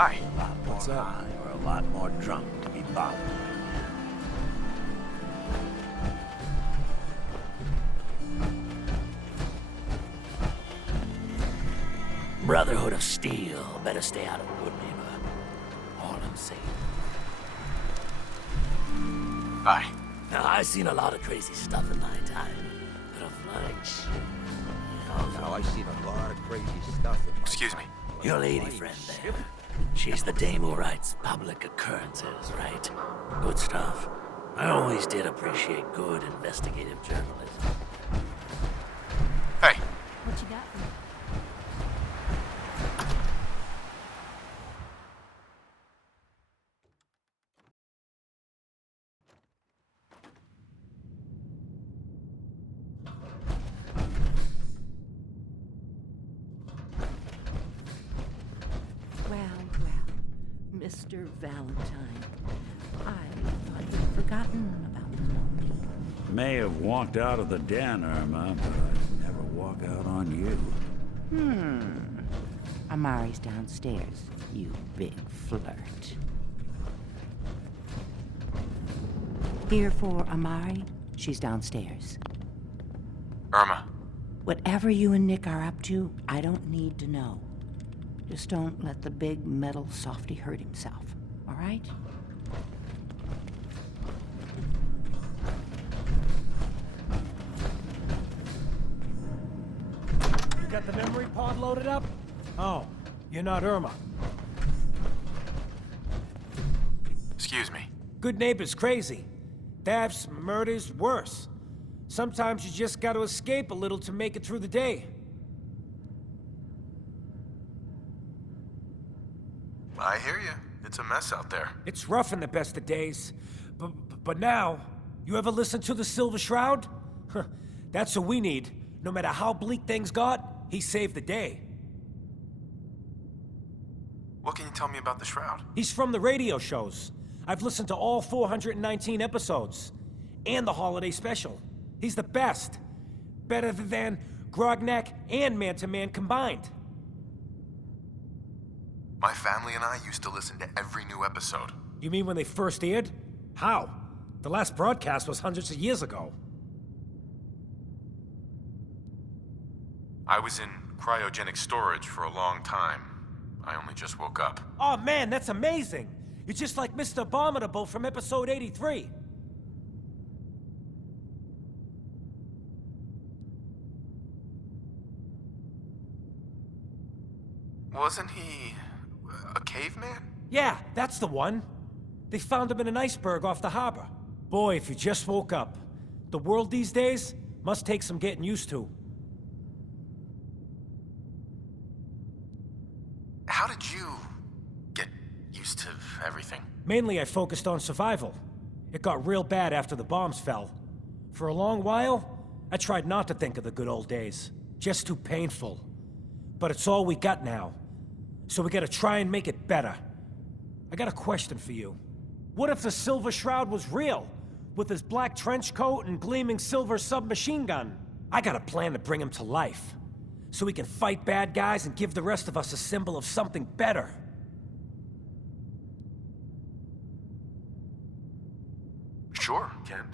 Hi. A lot more high or a lot more drunk to be bothered. Brotherhood of Steel, better stay out of the wood, neighbor. All I'm saying. Hi. Now, I've seen a lot of crazy stuff in my time, but of like shit. Now, I've seen a lot of crazy stuff in my Excuse me. Your lady friend there. She's the dame who writes public occurrences, right? Good stuff. I always did appreciate good investigative journalism. Hey. What you got for me? Mr. Valentine, I thought you'd forgotten about me. May have walked out of the den, Irma, but I'd never walk out on you. Amari's downstairs, you big flirt. Here for Amari, she's downstairs. Irma. Whatever you and Nick are up to, I don't need to know. Just don't let the big metal softy hurt himself, all right? You got the memory pod loaded up? Oh, you're not Irma. Excuse me. Good neighbor's crazy. Thefts, murders, worse. Sometimes you just gotta escape a little to make it through the day. I hear you. It's a mess out there. It's rough in the best of days. But now, you ever listen to the Silver Shroud? That's what we need. No matter how bleak things got, he saved the day. What can you tell me about the Shroud? He's from the radio shows. I've listened to all 419 episodes. And the holiday special. He's the best. Better than Grognak and Man-to-Man combined. My family and I used to listen to every new episode. You mean when they first aired? How? The last broadcast was hundreds of years ago. I was in cryogenic storage for a long time. I only just woke up. Oh man, that's amazing! You're just like Mr. Abominable from episode 83. Wasn't he a caveman? Yeah, that's the one. They found him in an iceberg off the harbor. Boy, if you just woke up. The world these days must take some getting used to. How did you get used to everything? Mainly I focused on survival. It got real bad after the bombs fell. For a long while, I tried not to think of the good old days. Just too painful. But it's all we got now. So we gotta try and make it better. I got a question for you. What if the Silver Shroud was real? With his black trench coat and gleaming silver submachine gun? I got a plan to bring him to life. So we can fight bad guys and give the rest of us a symbol of something better. Sure, Kent.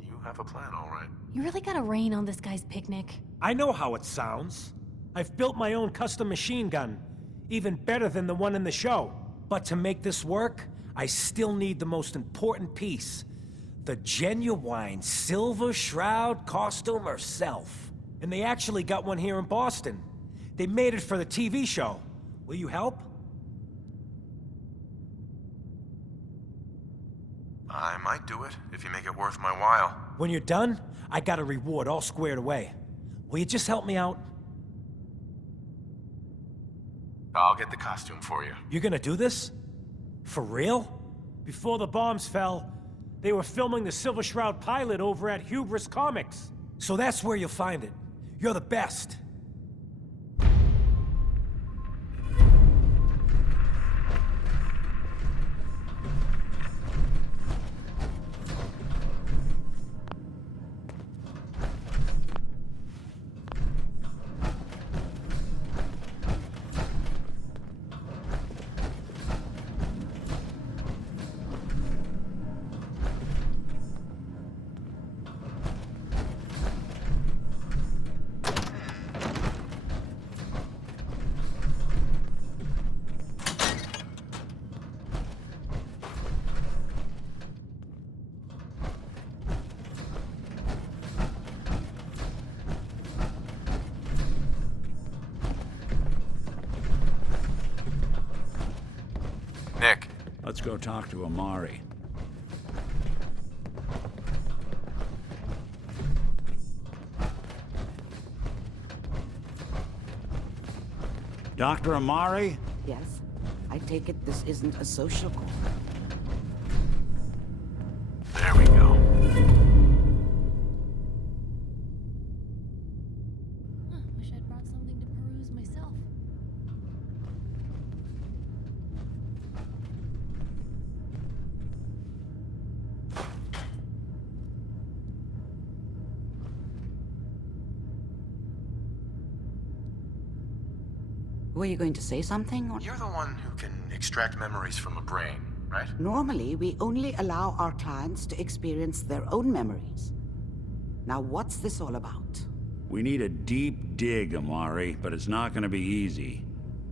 You have a plan, all right. You really gotta rain on this guy's picnic. I know how it sounds. I've built my own custom machine gun. Even better than the one in the show. But to make this work, I still need the most important piece. The genuine Silver Shroud costume herself. And they actually got one here in Boston. They made it for the TV show. Will you help? I might do it, if you make it worth my while. When you're done, I got a reward all squared away. Will you just help me out? I'll get the costume for you. You're gonna do this? For real? Before the bombs fell, they were filming the Silver Shroud pilot over at Hubris Comics. So that's where you'll find it. You're the best. Let's go talk to Amari. Dr. Amari? Yes? I take it this isn't a social call. There we go. Wish I'd brought something to peruse myself. Were you going to say something? Or... You're the one who can extract memories from a brain, right? Normally, we only allow our clients to experience their own memories. Now, what's this all about? We need a deep dig, Amari, but it's not gonna be easy.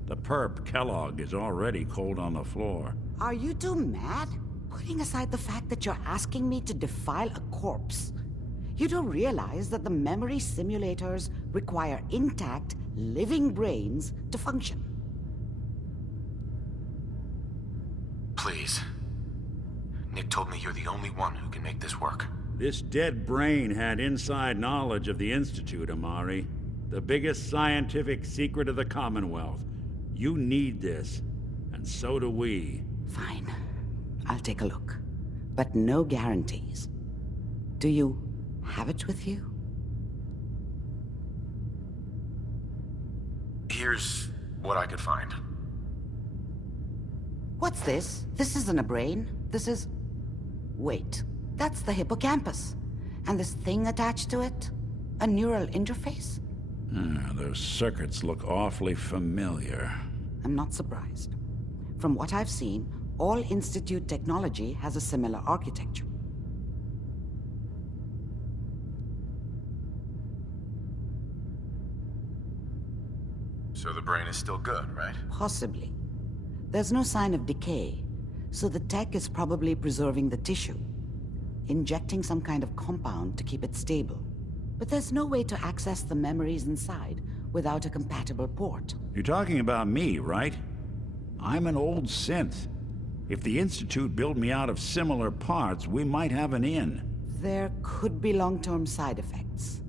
The perp, Kellogg, is already cold on the floor. Are you two mad? Putting aside the fact that you're asking me to defile a corpse, you don't realize that the memory simulators require intact, living brains to function. Please. Nick told me you're the only one who can make this work. This dead brain had inside knowledge of the Institute, Amari. The biggest scientific secret of the Commonwealth. You need this, and so do we. Fine. I'll take a look. But no guarantees. Do you have it with you? Here's what I could find. What's this? This isn't a brain. This is... Wait. That's the hippocampus. And this thing attached to it? A neural interface? Those circuits look awfully familiar. I'm not surprised. From what I've seen, all Institute technology has a similar architecture. So the brain is still good, right? Possibly. There's no sign of decay, so the tech is probably preserving the tissue, injecting some kind of compound to keep it stable. But there's no way to access the memories inside without a compatible port. You're talking about me, right? I'm an old synth. If the Institute built me out of similar parts, we might have an in. There could be long-term side effects.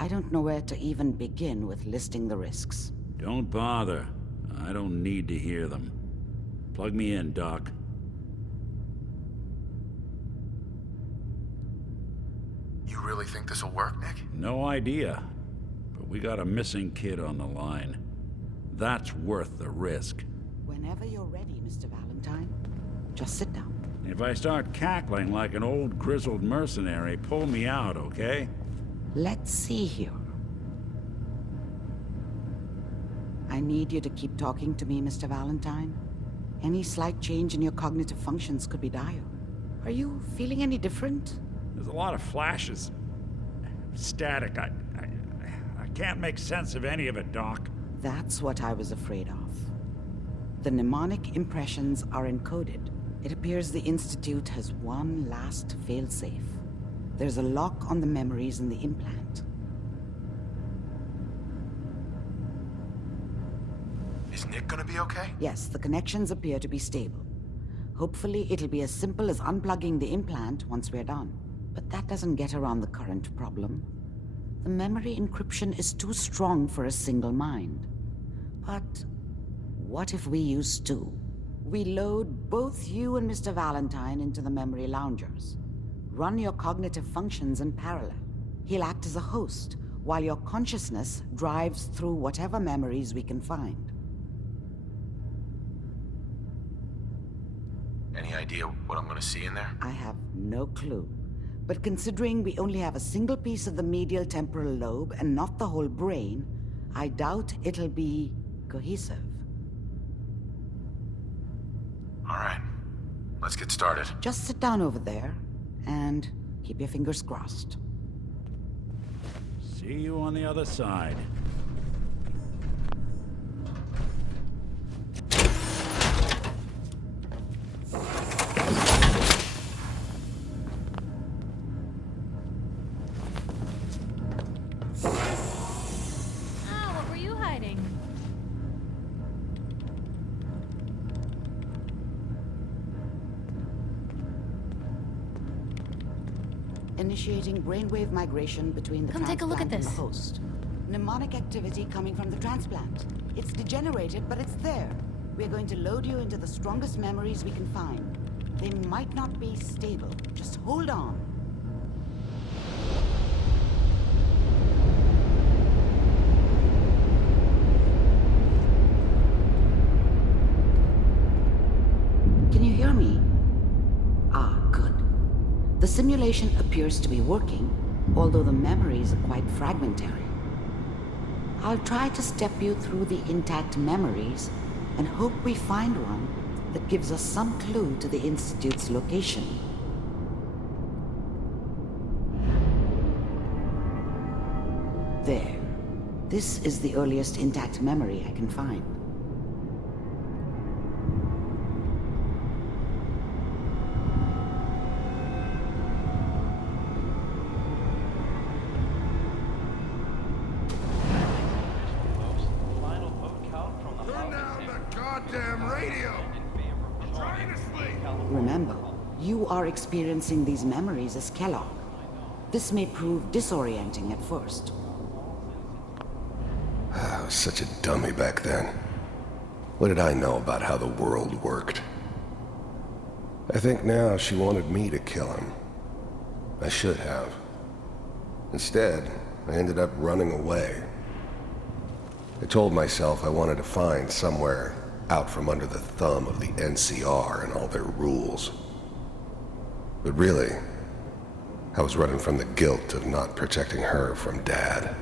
I don't know where to even begin with listing the risks. Don't bother. I don't need to hear them. Plug me in, Doc. You really think this'll work, Nick? No idea. But we got a missing kid on the line. That's worth the risk. Whenever you're ready, Mr. Valentine, just sit down. If I start cackling like an old grizzled mercenary, pull me out, okay? Let's see here. I need you to keep talking to me, Mr. Valentine. Any slight change in your cognitive functions could be dire. Are you feeling any different? There's a lot of flashes. Static. I can't make sense of any of it, Doc. That's what I was afraid of. The mnemonic impressions are encoded. It appears the Institute has one last failsafe. There's a lock on the memories in the implant. Is Nick gonna be okay? Yes, the connections appear to be stable. Hopefully, it'll be as simple as unplugging the implant once we're done. But that doesn't get around the current problem. The memory encryption is too strong for a single mind. But what if we use two? We load both you and Mr. Valentine into the memory loungers. Run your cognitive functions in parallel. He'll act as a host, while your consciousness drives through whatever memories we can find. Any idea what I'm gonna see in there? I have no clue. But considering we only have a single piece of the medial temporal lobe and not the whole brain, I doubt it'll be cohesive. All right, let's get started. Just sit down over there and keep your fingers crossed. See you on the other side. What were you hiding? Initiating brainwave migration between the Come take a look at transplant and this. the host. Mnemonic activity coming from the transplant. It's degenerated, but it's there. We're going to load you into the strongest memories we can find. They might not be stable. Just hold on. Can you hear me? Ah, good. The simulation appears to be working, although the memories are quite fragmentary. I'll try to step you through the intact memories and hope we find one that gives us some clue to the Institute's location. There. This is the earliest intact memory I can find. Turn down the goddamn radio! I'm trying to sleep! Remember, you are experiencing these memories as Kellogg. This may prove disorienting at first. I was such a dummy back then. What did I know about how the world worked? I think now she wanted me to kill him. I should have. Instead, I ended up running away. I told myself I wanted to find somewhere out from under the thumb of the NCR and all their rules. But really, I was running from the guilt of not protecting her from Dad.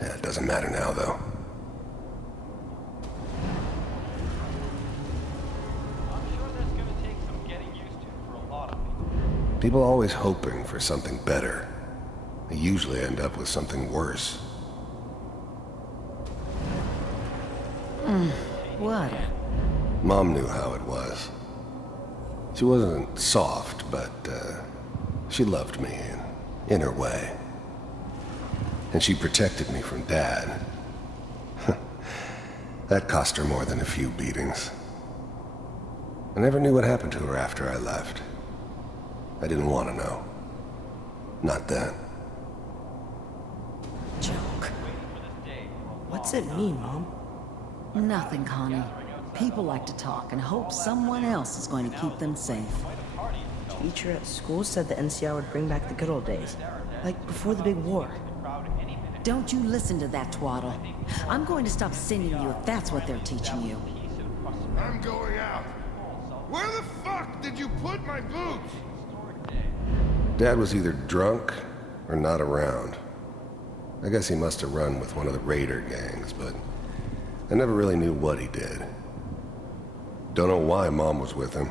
Yeah, it doesn't matter now, though. I'm sure that's gonna take some getting used to for a lot of people. People always hoping for something better. They usually end up with something worse. What? Mom knew how it was. She wasn't soft, but she loved me in her way. And she protected me from Dad. That cost her more than a few beatings. I never knew what happened to her after I left. I didn't want to know. Not then. Joke. What's it mean, Mom? Nothing, Connie. People like to talk and hope someone else is going to keep them safe. Teacher at school said the NCR would bring back the good old days. Like before the big war. Don't you listen to that twaddle. I'm going to stop sending you if that's what they're teaching you. I'm going out. Where the fuck did you put my boots? Dad was either drunk or not around. I guess he must have run with one of the raider gangs, but I never really knew what he did. Don't know why Mom was with him.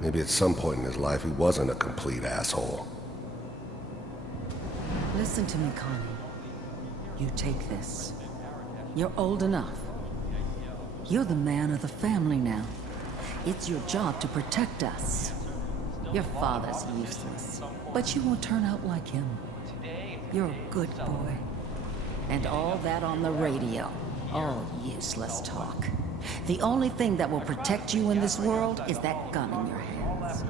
Maybe at some point in his life he wasn't a complete asshole. Listen to me, Connie. You take this. You're old enough. You're the man of the family now. It's your job to protect us. Your father's useless, but you won't turn out like him. You're a good boy. And all that on the radio, all useless talk. The only thing that will protect you in this world is that gun in your hands.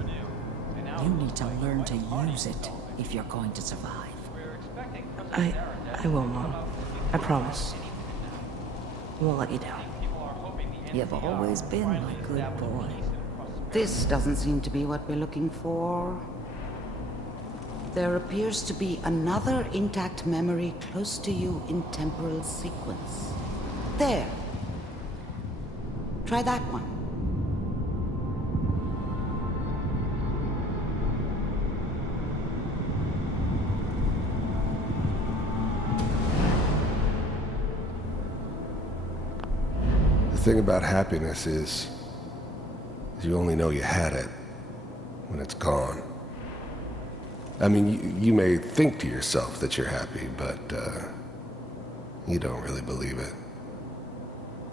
You need to learn to use it if you're going to survive. I will, Mom. I promise. I won't let you down. You've always been my good boy. This doesn't seem to be what we're looking for. There appears to be another intact memory close to you in temporal sequence. There. Try that one. The thing about happiness is you only know you had it when it's gone. I mean, you may think to yourself that you're happy, but you don't really believe it.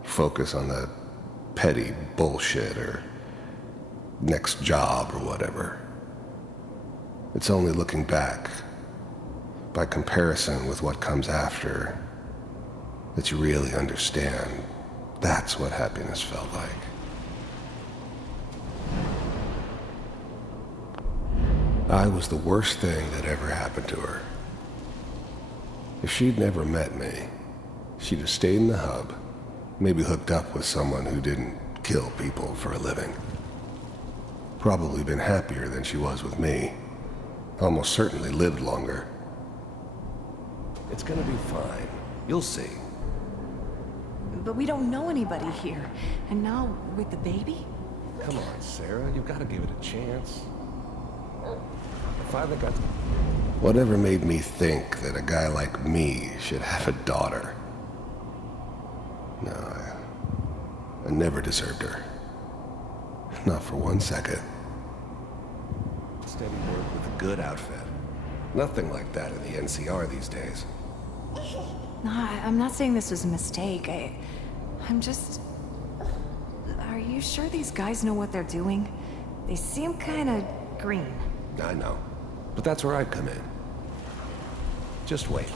Focus on the petty bullshit or next job or whatever. It's only looking back, by comparison with what comes after, that you really understand. That's what happiness felt like. I was the worst thing that ever happened to her. If she'd never met me, she'd have stayed in the hub, maybe hooked up with someone who didn't kill people for a living. Probably been happier than she was with me. Almost certainly lived longer. It's gonna be fine. You'll see. But we don't know anybody here. And now, with the baby? Come on, Sarah. You've got to give it a chance. I finally got... Whatever made me think that a guy like me should have a daughter? No, I never deserved her. Not for 1 second. Steady work with a good outfit. Nothing like that in the NCR these days. No, I'm not saying this was a mistake. I'm just... Are you sure these guys know what they're doing? They seem kinda green. I know. But that's where I come in. Just wait.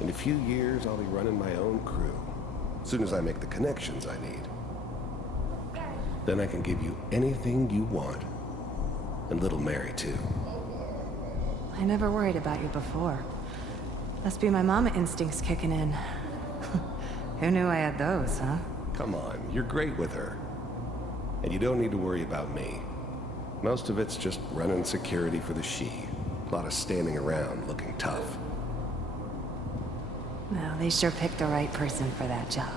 In a few years, I'll be running my own crew. As soon as I make the connections I need. Then I can give you anything you want. And little Mary, too. I never worried about you before. Must be my mama instincts kicking in. Who knew I had those, huh? Come on, you're great with her. And you don't need to worry about me. Most of it's just running security for the she. A lot of standing around looking tough. Well, they sure picked the right person for that job.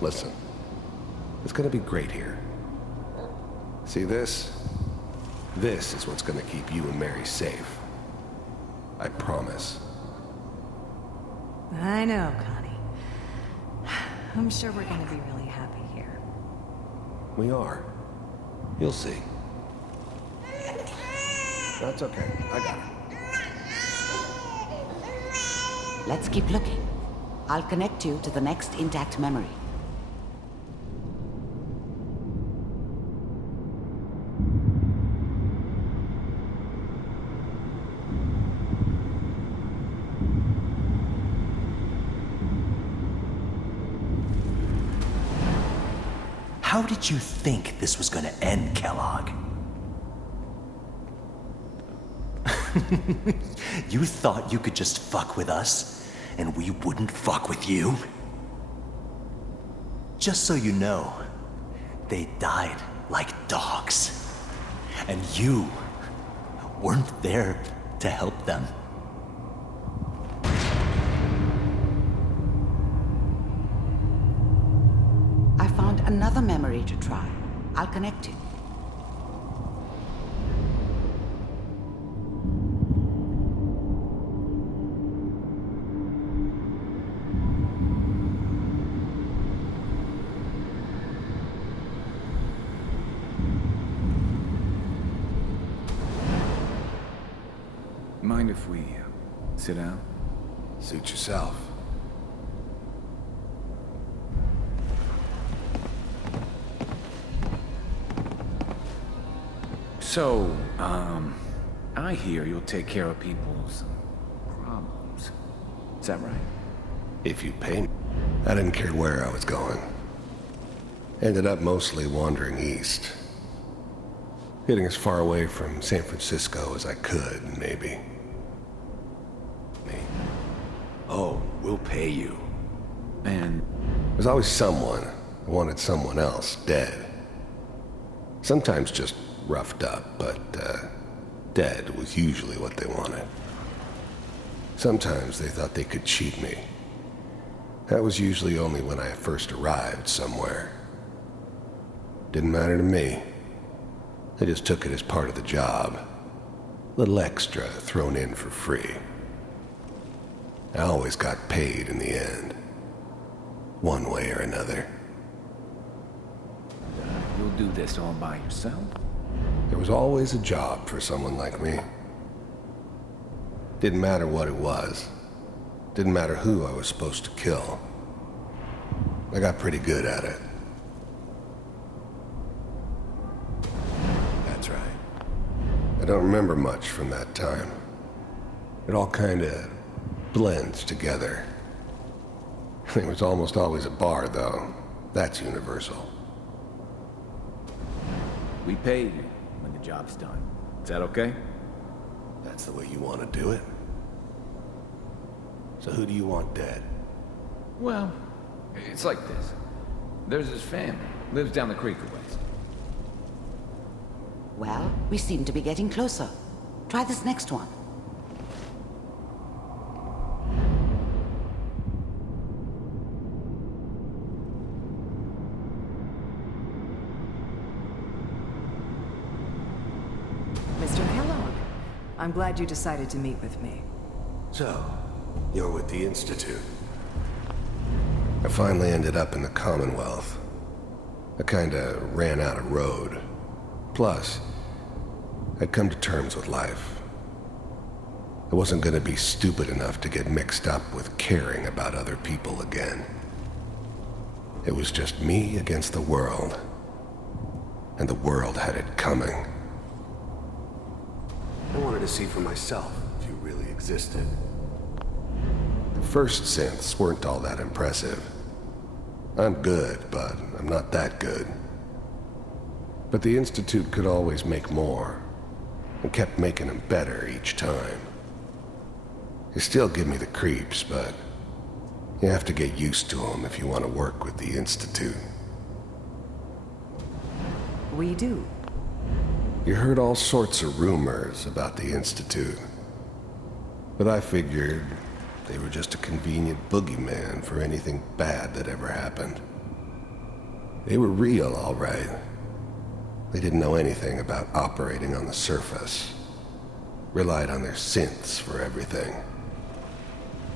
Listen, it's gonna be great here. See this? This is what's gonna keep you and Mary safe. I promise. I know, Connie. I'm sure we're gonna be really happy here. We are. You'll see. That's okay. I got it. Let's keep looking. I'll connect you to the next intact memory. How did you think this was gonna end, Kellogg? You thought you could just fuck with us, and we wouldn't fuck with you? Just so you know, they died like dogs. And you weren't there to help them. I found another memory to try. I'll connect you. Mind if we sit down? Suit yourself. So, I hear you'll take care of people's problems. Is that right? If you pay me. I didn't care where I was going. Ended up mostly wandering east. Getting as far away from San Francisco as I could, maybe. Oh, we'll pay you. And there's always someone who wanted someone else dead. Sometimes just roughed up, but dead was usually what they wanted. Sometimes they thought they could cheat me. That was usually only when I first arrived somewhere. Didn't matter to me. I just took it as part of the job. Little extra thrown in for free. I always got paid in the end. One way or another. you'll do this all by yourself? There was always a job for someone like me. Didn't matter what it was. Didn't matter who I was supposed to kill. I got pretty good at it. That's right. I don't remember much from that time. It all kinda blends together. There was almost always a bar, though. That's universal. We pay you when the job's done. Is that okay? That's the way you want to do it? So who do you want dead? Well, it's like this. There's his family. Lives down the creek a ways. Well, we seem to be getting closer. Try this next one. Mr. Kellogg, I'm glad you decided to meet with me. So, you're with the Institute. I finally ended up in the Commonwealth. I kinda ran out of road. Plus, I'd come to terms with life. I wasn't gonna be stupid enough to get mixed up with caring about other people again. It was just me against the world. And the world had it coming. I wanted to see for myself if you really existed. The first synths weren't all that impressive. I'm good, but I'm not that good. But the Institute could always make more, and kept making them better each time. They still give me the creeps, but you have to get used to them if you want to work with the Institute. We do. You heard all sorts of rumors about the Institute, but I figured they were just a convenient boogeyman for anything bad that ever happened. They were real, all right. They didn't know anything about operating on the surface. Relied on their synths for everything.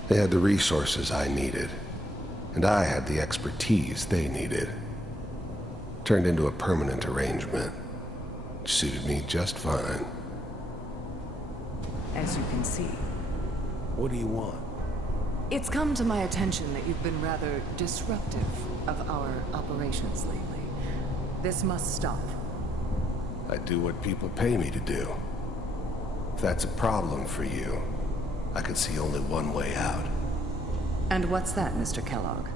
They had the resources I needed, and I had the expertise they needed. Turned into a permanent arrangement. Suited me just fine. As you can see. What do you want? It's come to my attention that you've been rather disruptive of our operations lately. This must stop. I do what people pay me to do. If that's a problem for you, I could see only one way out. And what's that, Mr. Kellogg?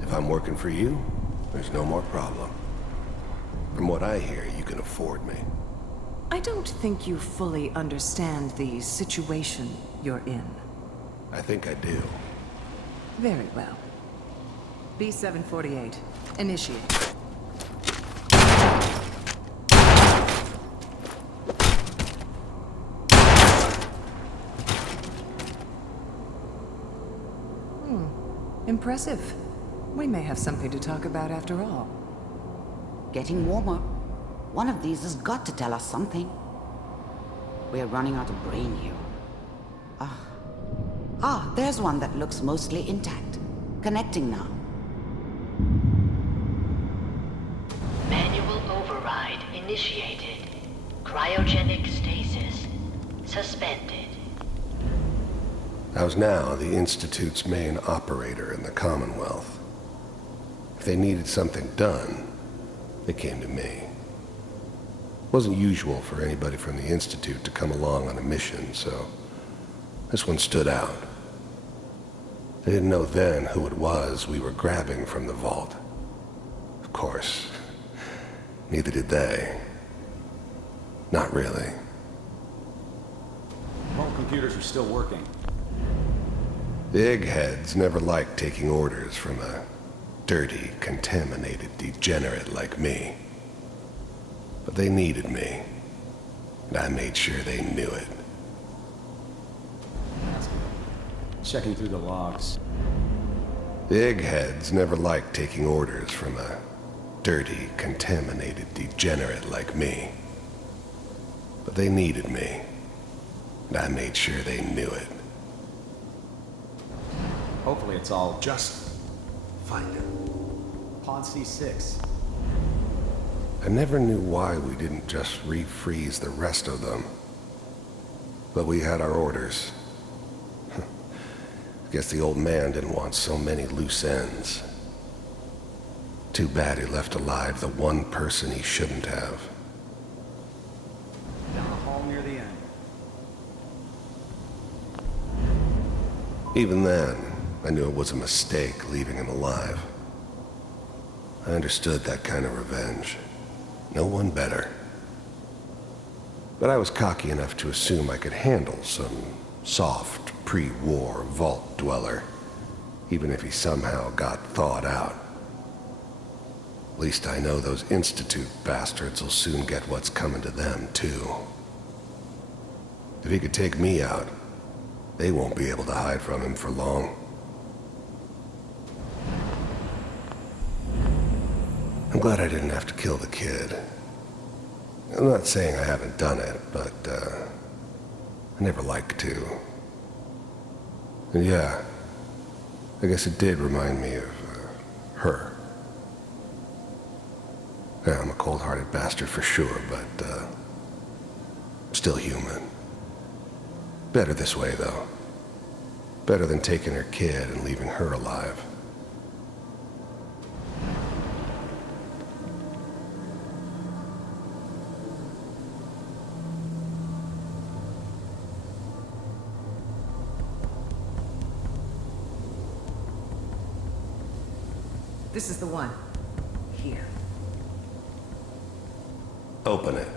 If I'm working for you, there's no more problem. From what I hear, you can afford me. I don't think you fully understand the situation you're in. I think I do. Very well. B748, initiate. Impressive. We may have something to talk about after all. Getting warmer. One of these has got to tell us something. We're running out of brain here. There's one that looks mostly intact. Connecting now. Manual override initiated. Cryogenic stasis suspended. I was now the Institute's main operator in the Commonwealth. If they needed something done, they came to me. It wasn't usual for anybody from the Institute to come along on a mission, so this one stood out. They didn't know then who it was we were grabbing from the vault. Of course, neither did they. Not really. All computers are still working. The eggheads never liked taking orders from a dirty, contaminated degenerate like me. But they needed me, and I made sure they knew it. Checking through the logs. The eggheads never liked taking orders from a dirty, contaminated degenerate like me. But they needed me, and I made sure they knew it. Hopefully it's all just... Find it. Pod C6. I never knew why we didn't just refreeze the rest of them. But we had our orders. Guess the old man didn't want so many loose ends. Too bad he left alive the one person he shouldn't have. Down the hall near the end. Even then, I knew it was a mistake leaving him alive. I understood that kind of revenge. No one better. But I was cocky enough to assume I could handle some soft, pre-war vault dweller, even if he somehow got thawed out. At least I know those Institute bastards will soon get what's coming to them, too. If he could take me out, they won't be able to hide from him for long. I'm glad I didn't have to kill the kid. I'm not saying I haven't done it, but, I never like to. And yeah, I guess it did remind me of, her. Yeah, I'm a cold-hearted bastard for sure, but, still human. Better this way, though. Better than taking her kid and leaving her alive. This is the one. Here. Open it.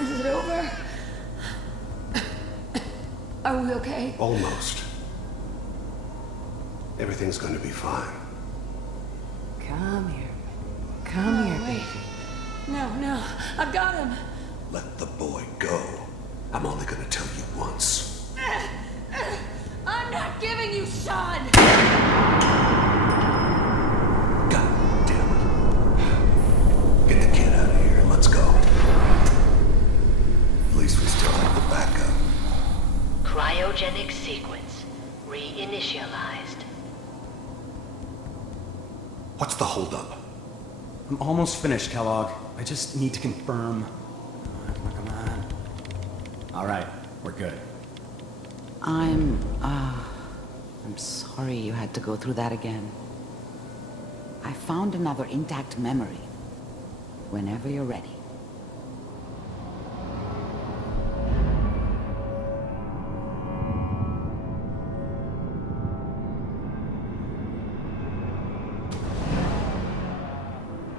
Is it over? Are we okay? Almost. Everything's gonna be fine. Come here. Come here, baby. No, I've got him. Let the boy go. I'm only gonna tell you once. I'm not giving you Sean! God damn it. Get the kid out of here and let's go. At least we still have the backup. Cryogenic sequence reinitialized. What's the holdup? I'm almost finished, Kellogg. I just need to confirm. Come on. All right, we're good. I'm sorry you had to go through that again. I found another intact memory. Whenever you're ready.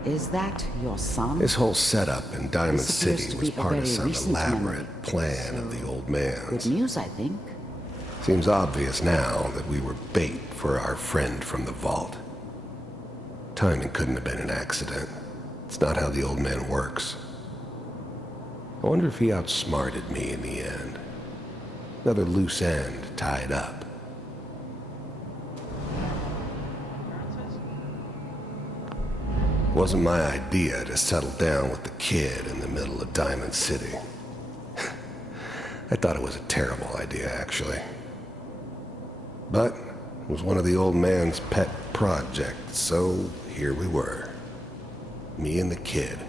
Is that your son? This whole setup in Diamond This appears City to was be a part of very some recent elaborate memory. plan of the old man's. Good news, I think. Seems obvious now that we were bait for our friend from the vault. Timing couldn't have been an accident. It's not how the old man works. I wonder if he outsmarted me in the end. Another loose end tied up. It wasn't my idea to settle down with the kid in the middle of Diamond City. I thought it was a terrible idea, actually. But it was one of the old man's pet projects, so here we were. Me and the kid.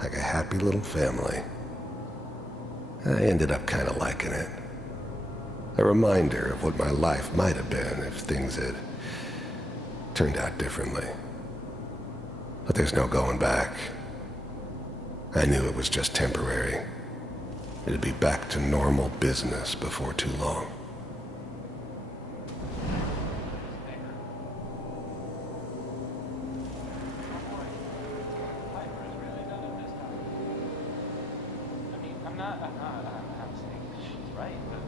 Like a happy little family. I ended up kind of liking it. A reminder of what my life might have been if things had turned out differently. But there's no going back. I knew it was just temporary. It'd be back to normal business before too long. I'm saying she's right, but...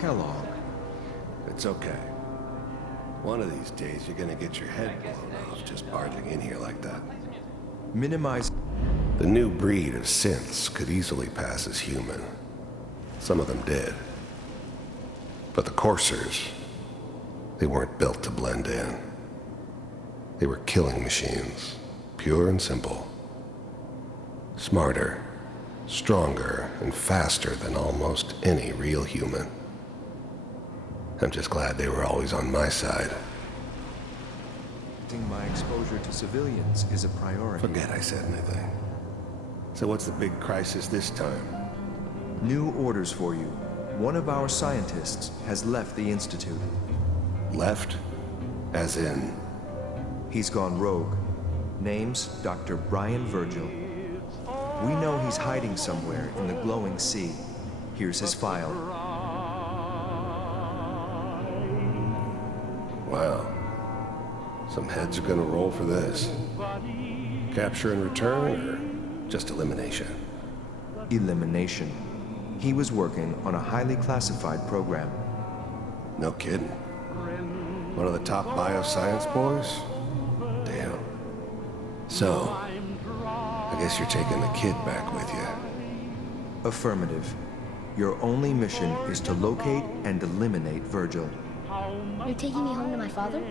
Kellogg. It's okay. One of these days you're gonna get your head blown off just barging in here like that. Minimize... The new breed of synths could easily pass as human. Some of them did. But the coursers, they weren't built to blend in. They were killing machines, pure and simple. Smarter, stronger, and faster than almost any real human. I'm just glad they were always on my side. My exposure to civilians is a priority. Forget I said anything. So what's the big crisis this time? New orders for you. One of our scientists has left the Institute. Left? As in? He's gone rogue. Name's Dr. Brian Virgil. We know he's hiding somewhere in the glowing sea. Here's his file. Wow. Some heads are gonna roll for this. Capture and return, or just elimination? Elimination. He was working on a highly classified program. No kidding. One of the top bioscience boys? Damn. So, I guess you're taking the kid back with you. Affirmative. Your only mission is to locate and eliminate Virgil. You're taking me home to my father?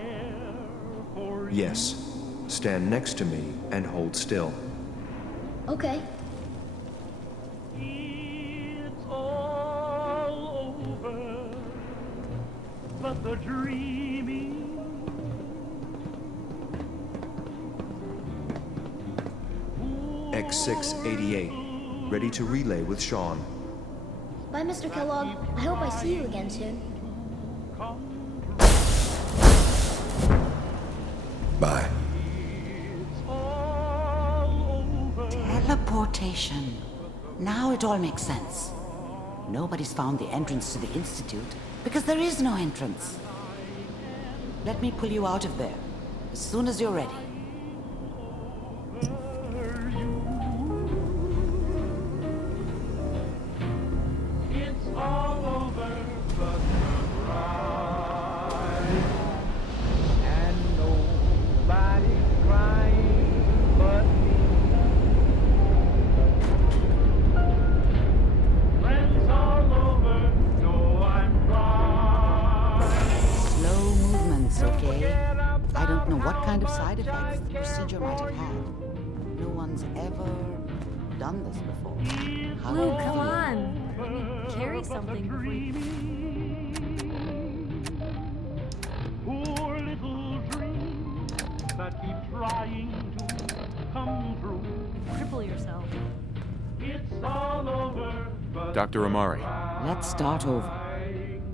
Yes. Stand next to me and hold still. Okay. But the dreaming X688, ready to relay with Sean. Bye, Mr. Kellogg. I hope I see you again soon. Bye. Teleportation. Now it all makes sense. Nobody's found the entrance to the Institute because there is no entrance. Let me pull you out of there as soon as you're ready. it's all over but the bride. And nobody's crying but me. Friends all over know I'm right. Slow movements, okay? I don't know what kind of side effects the procedure might have had. No one's ever done this before. How do Luke, you come feel? on. Let me carry something before you... Poor little dream that keeps trying to come true. Cripple yourself. It's all over but Dr. Amari. Let's start over.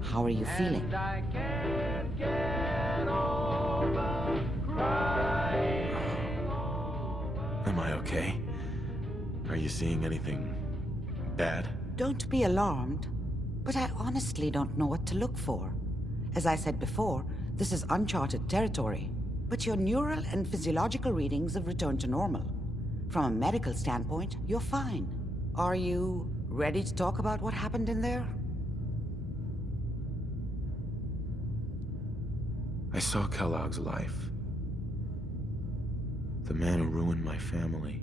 How are you feeling? I can't get over crying. Am I okay? Are you seeing anything bad? Don't be alarmed, but I honestly don't know what to look for. As I said before, this is uncharted territory, but your neural and physiological readings have returned to normal. From a medical standpoint, you're fine. Are you ready to talk about what happened in there? I saw Kellogg's life. The man who ruined my family.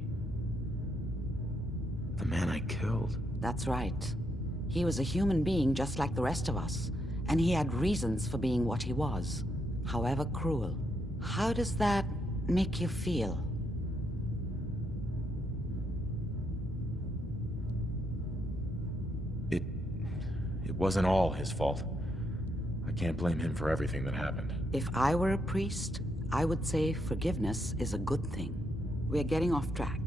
The man I killed. That's right. He was a human being just like the rest of us, and he had reasons for being what he was, however cruel. How does that make you feel? It wasn't all his fault. I can't blame him for everything that happened. If I were a priest, I would say forgiveness is a good thing. We're getting off track.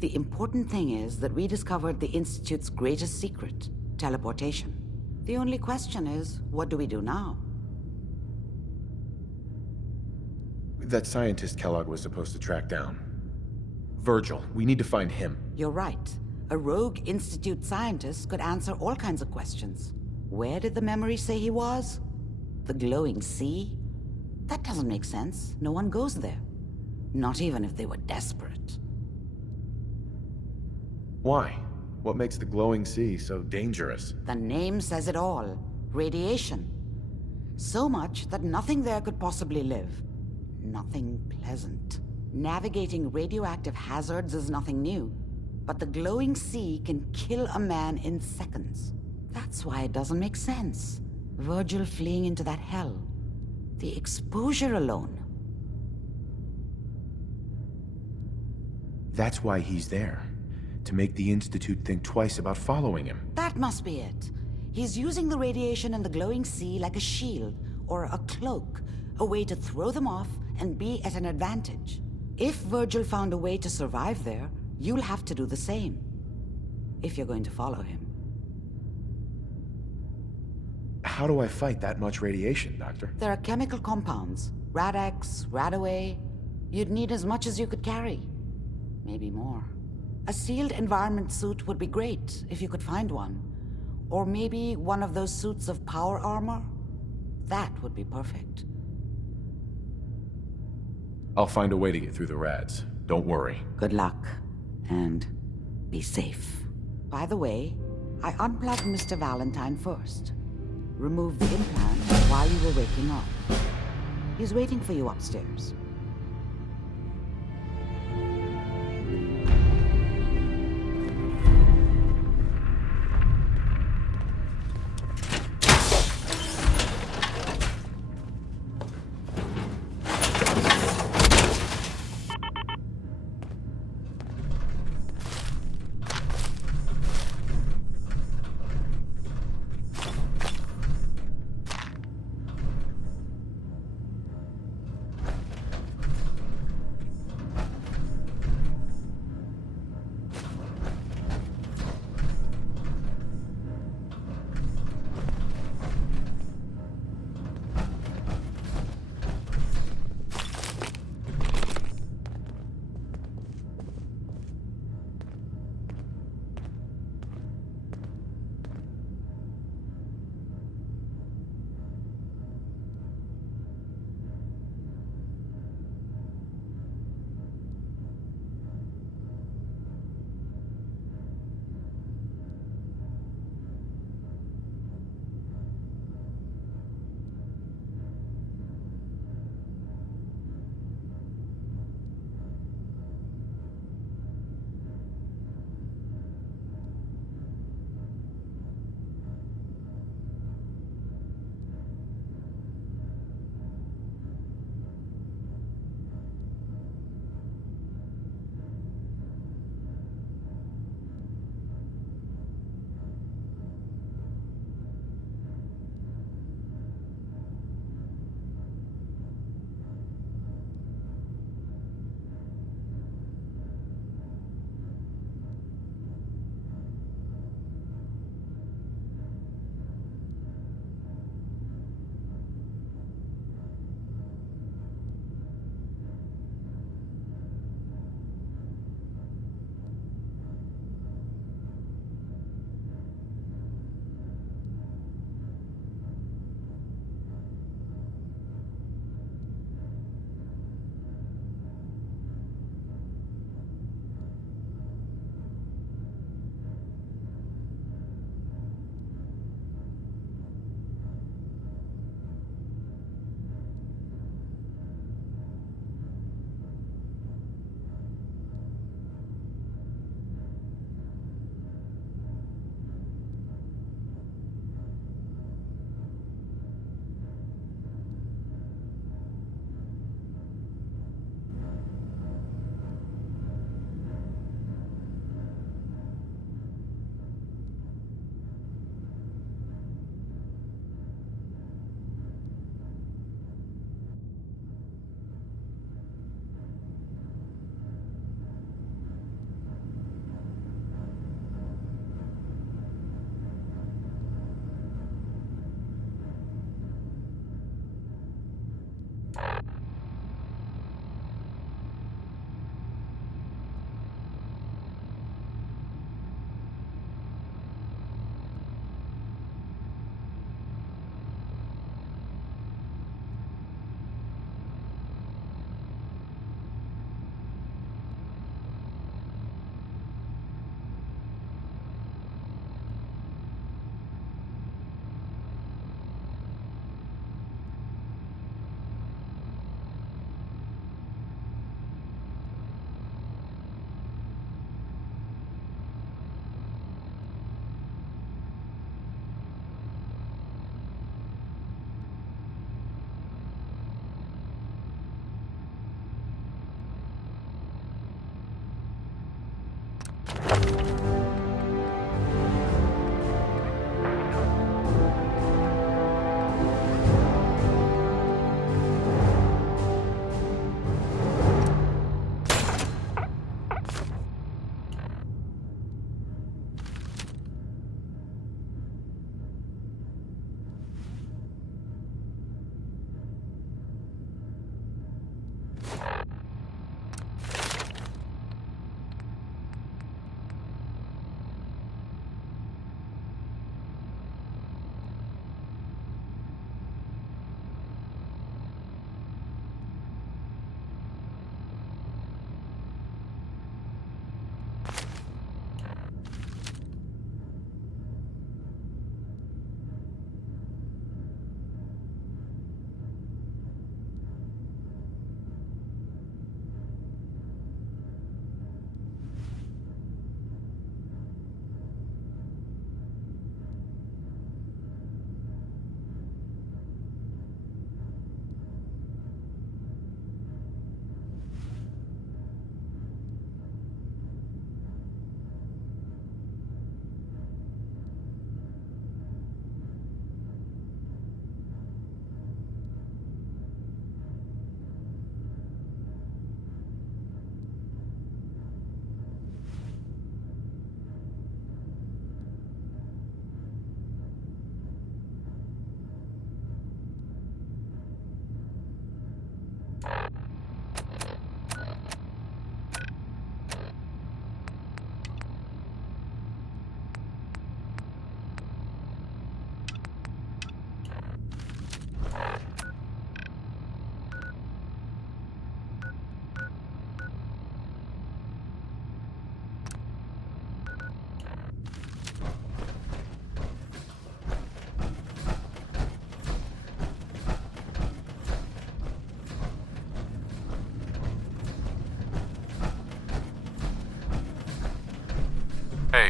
The important thing is that we discovered the Institute's greatest secret, teleportation. The only question is, what do we do now? That scientist Kellogg was supposed to track down. Virgil, we need to find him. You're right. A rogue Institute scientist could answer all kinds of questions. Where did the memory say he was? The glowing sea? That doesn't make sense. No one goes there. Not even if they were desperate. Why? What makes the glowing sea so dangerous? The name says it all. Radiation. So much that nothing there could possibly live. Nothing pleasant. Navigating radioactive hazards is nothing new. But the glowing sea can kill a man in seconds. That's why it doesn't make sense. Virgil fleeing into that hell. The exposure alone. That's why he's there. To make the Institute think twice about following him. That must be it. He's using the radiation in the glowing sea like a shield, or a cloak, a way to throw them off and be at an advantage. If Virgil found a way to survive there, you'll have to do the same. If you're going to follow him. How do I fight that much radiation, Doctor? There are chemical compounds. Rad-X, Radaway. You'd need as much as you could carry. Maybe more. A sealed environment suit would be great, if you could find one. Or maybe one of those suits of power armor? That would be perfect. I'll find a way to get through the rats. Don't worry. Good luck. And be safe. By the way, I unplugged Mr. Valentine first. Removed the implant while you were waking up. He's waiting for you upstairs.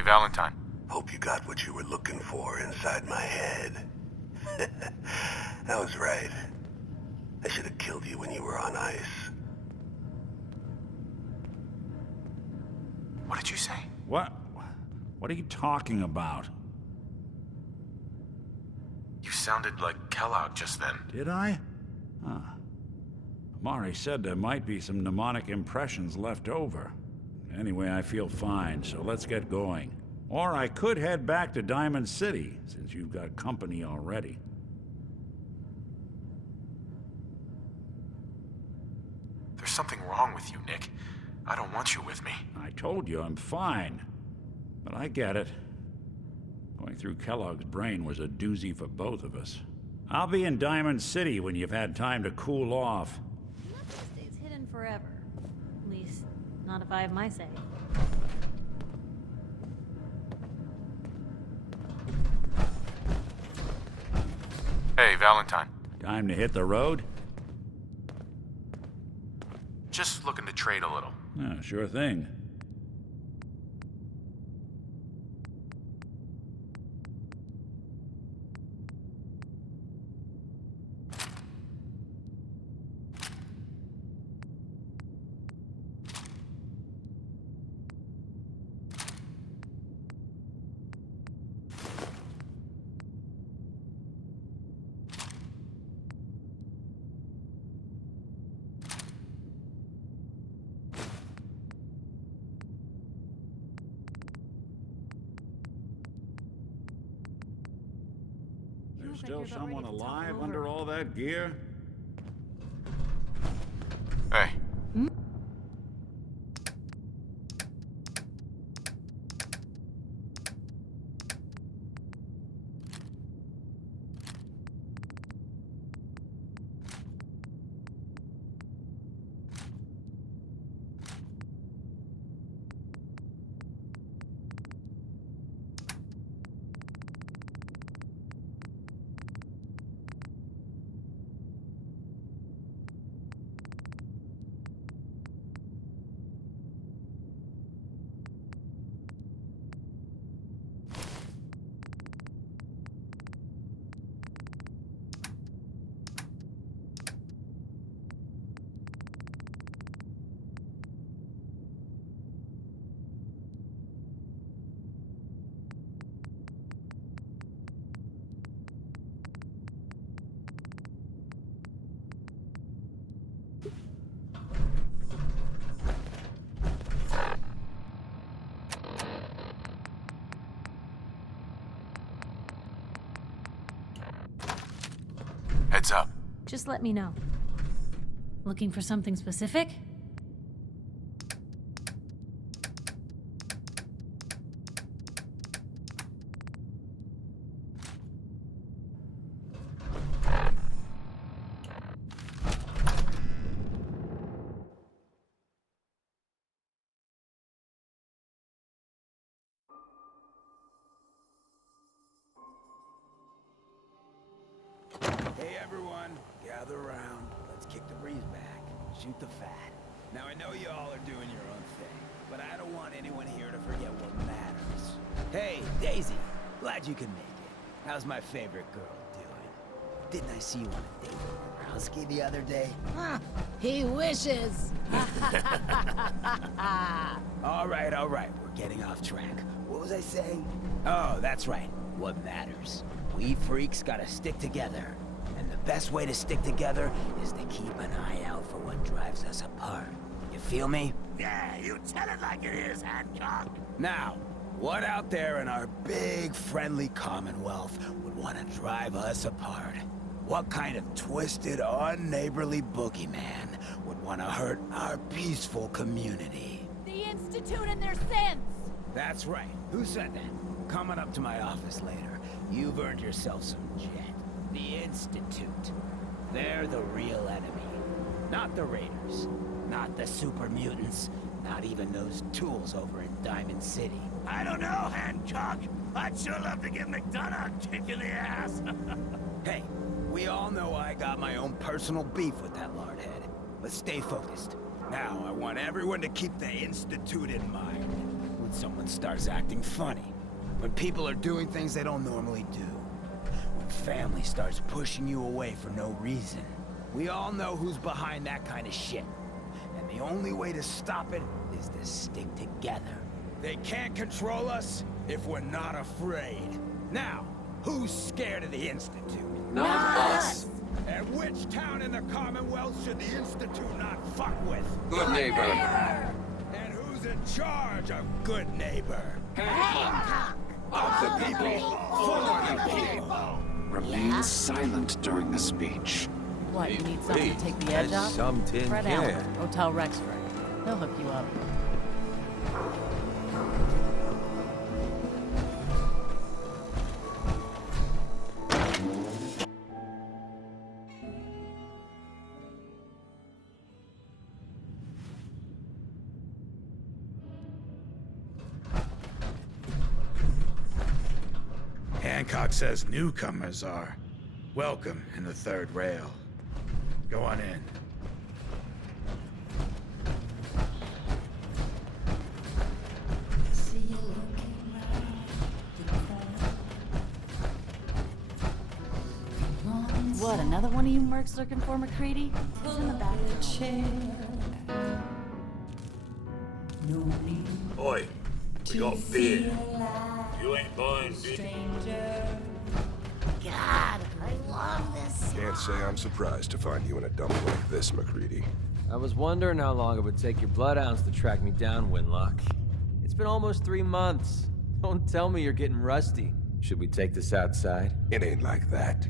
Valentine. Hope you got what you were looking for inside my head. I was right. I should have killed you when you were on ice. What did you say? What? What are you talking about? You sounded like Kellogg just then. Did I? Huh. Amari said there might be some mnemonic impressions left over. Anyway, I feel fine, so let's get going. Or I could head back to Diamond City, since you've got company already. There's something wrong with you, Nick. I don't want you with me. I told you I'm fine. But I get it. Going through Kellogg's brain was a doozy for both of us. I'll be in Diamond City when you've had time to cool off. Nothing stays hidden forever. At least, not if I have my say. Hey, Valentine. Time to hit the road? Just looking to trade a little. Yeah, sure thing. There's still someone alive under all that gear? Hey. Heads up. Just let me know. Looking for something specific? Hey everyone, gather around. Let's kick the breeze back. Shoot the fat. Now I know y'all are doing your own thing, but I don't want anyone here to forget what matters. Hey, Daisy. Glad you could make it. How's my favorite girl doing? Didn't I see you on a date with Browski the other day? He wishes. All right. We're getting off track. What was I saying? Oh, that's right. What matters. We freaks gotta stick together. And the best way to stick together is to keep an eye out for what drives us apart. You feel me? Yeah, you tell it like it is, Hancock. Now, what out there in our big, friendly Commonwealth would want to drive us apart? What kind of twisted, unneighborly boogeyman would want to hurt our peaceful community? The Institute and their sins. That's right. Who said that? Coming up to my office later. You've earned yourself some jet. The Institute. They're the real enemy. Not the Raiders. Not the super mutants. Not even those tools over in Diamond City. I don't know, Hancock. I'd sure love to give McDonough a kick in the ass. Hey, we all know I got my own personal beef with that lardhead. But stay focused. Now, I want everyone to keep the Institute in mind. when someone starts acting funny. When people are doing things they don't normally do. When family starts pushing you away for no reason. We all know who's behind that kind of shit. And the only way to stop it is to stick together. They can't control us if we're not afraid. Now, who's scared of the Institute? Not us. And which town in the Commonwealth should the Institute not fuck with? Good neighbor. And who's in charge of good neighbor? Hancock. Of the people, for the people. Remain silent during the speech. What, you need something to take the edge off? Something Fred here. Allen, Hotel Rexford. He'll hook you up. Hancock says newcomers are welcome in the third rail. Go on in. What, another one of you mercs looking for McCready? He's in the back. Oi, we got beer. You ain't buying beer. God, I love this. Can't say I'm surprised to find you in a dump like this, McCready. I was wondering how long it would take your bloodhounds to track me down, Winlock. It's been almost 3 months. Don't tell me you're getting rusty. Should we take this outside? It ain't like that.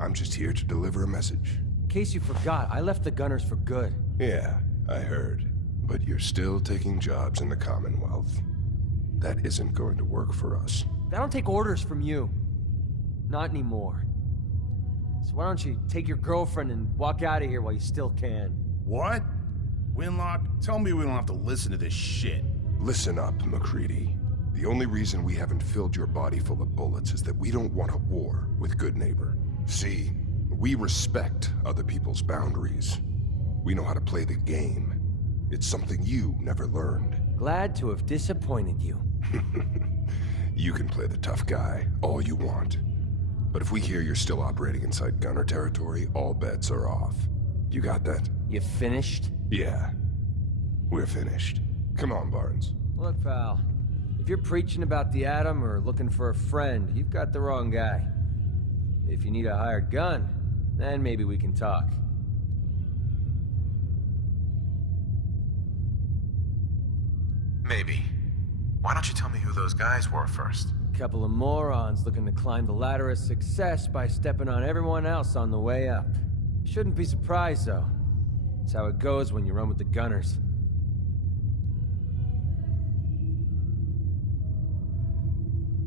I'm just here to deliver a message. In case you forgot, I left the Gunners for good. Yeah, I heard. But you're still taking jobs in the Commonwealth. That isn't going to work for us. I don't take orders from you. Not anymore. So why don't you take your girlfriend and walk out of here while you still can? What? Winlock, tell me we don't have to listen to this shit. Listen up, McCready. The only reason we haven't filled your body full of bullets is that we don't want a war with Good Neighbor. See, we respect other people's boundaries. We know how to play the game. It's something you never learned. Glad to have disappointed you. You can play the tough guy all you want. But if we hear you're still operating inside Gunner territory, all bets are off. You got that? You finished? Yeah. We're finished. Come on, Barnes. Look, pal. If you're preaching about the Atom or looking for a friend, you've got the wrong guy. If you need a hired gun, then maybe we can talk. Maybe. Why don't you tell me who those guys were first? A couple of morons looking to climb the ladder of success by stepping on everyone else on the way up. Shouldn't be surprised, though. It's how it goes when you run with the Gunners.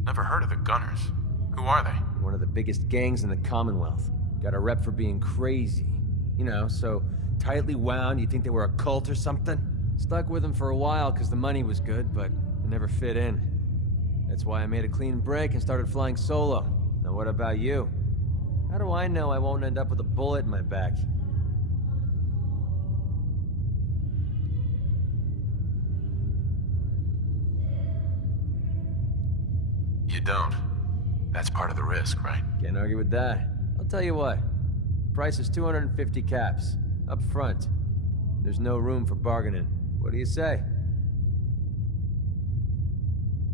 Never heard of the Gunners. Who are they? One of the biggest gangs in the Commonwealth. Got a rep for being crazy. You know, so tightly wound you'd think they were a cult or something. Stuck with them for a while because the money was good, but it never fit in. That's why I made a clean break and started flying solo. Now what about you? How do I know I won't end up with a bullet in my back? You don't. That's part of the risk, right? Can't argue with that. I'll tell you what. Price is 250 caps. Up front. There's no room for bargaining. What do you say?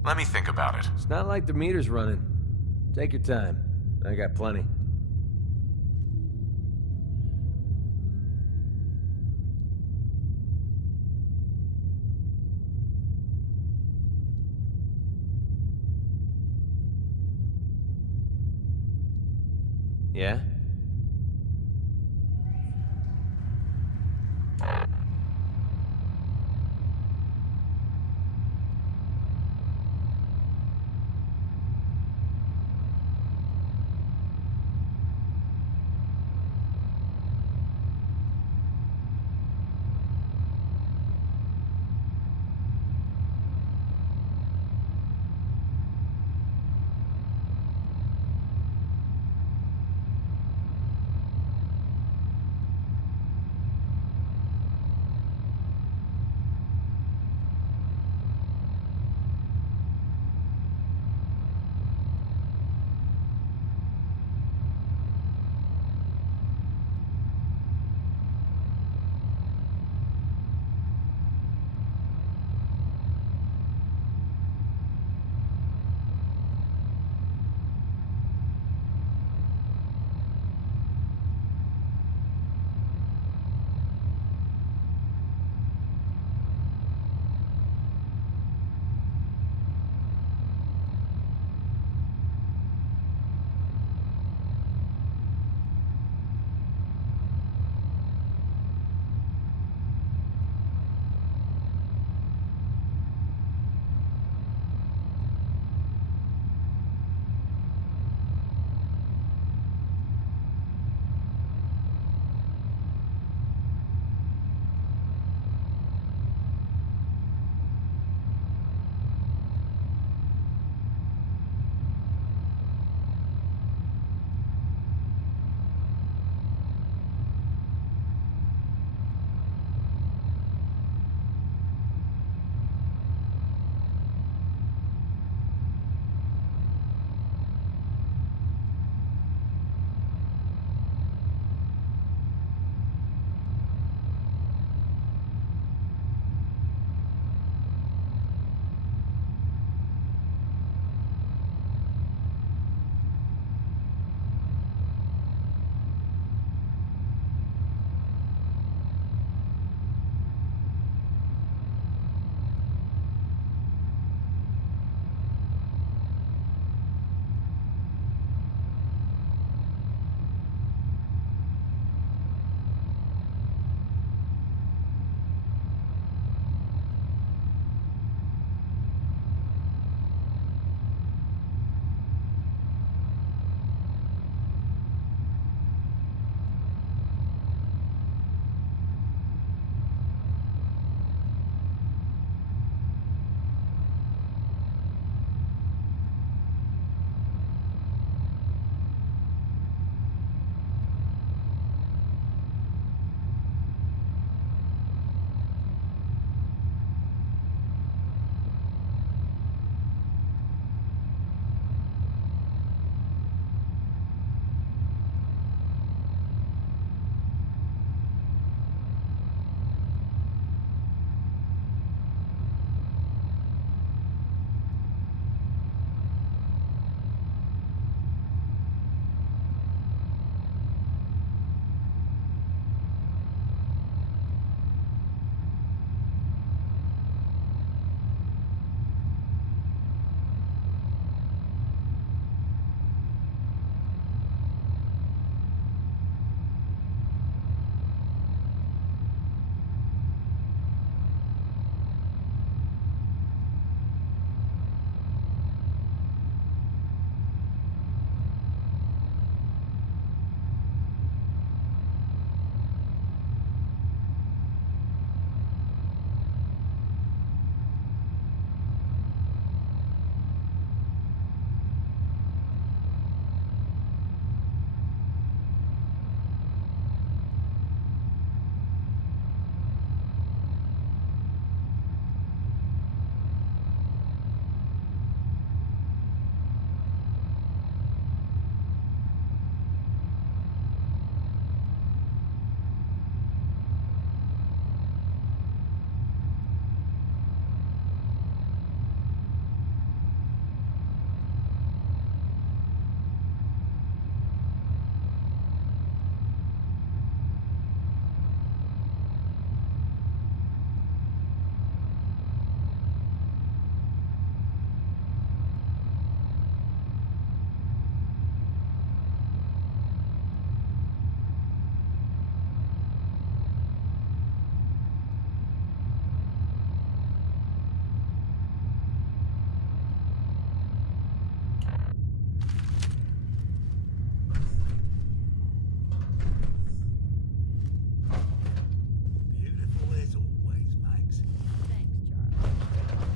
Let me think about it. It's not like the meter's running. Take your time. I got plenty. Yeah?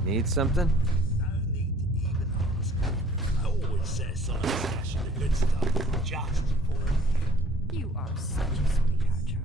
Need something? No need to even ask. I always set aside a stash of the good stuff just for you. You are such a sweetheart, Charlie.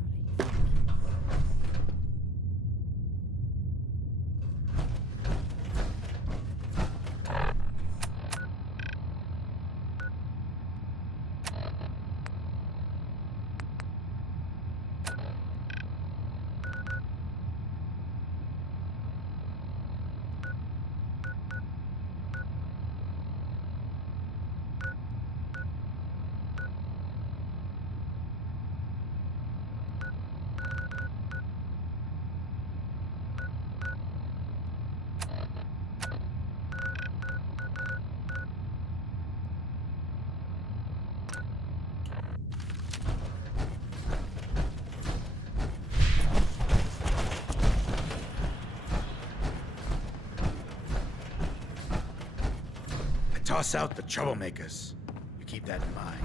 Toss out the troublemakers. You keep that in mind.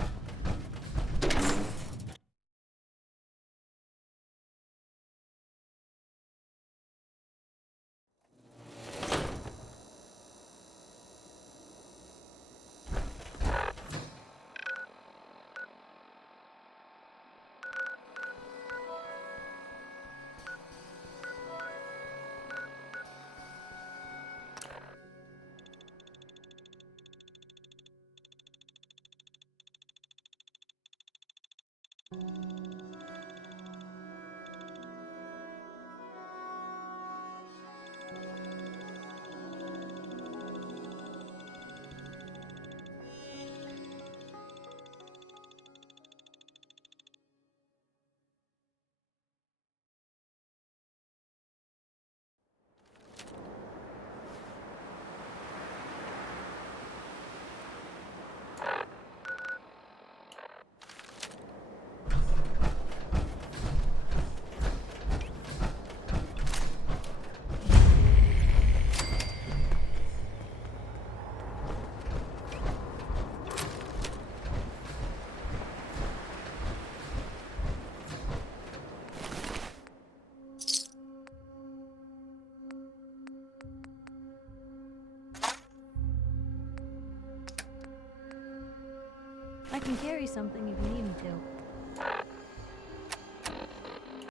I can carry something if you need me to.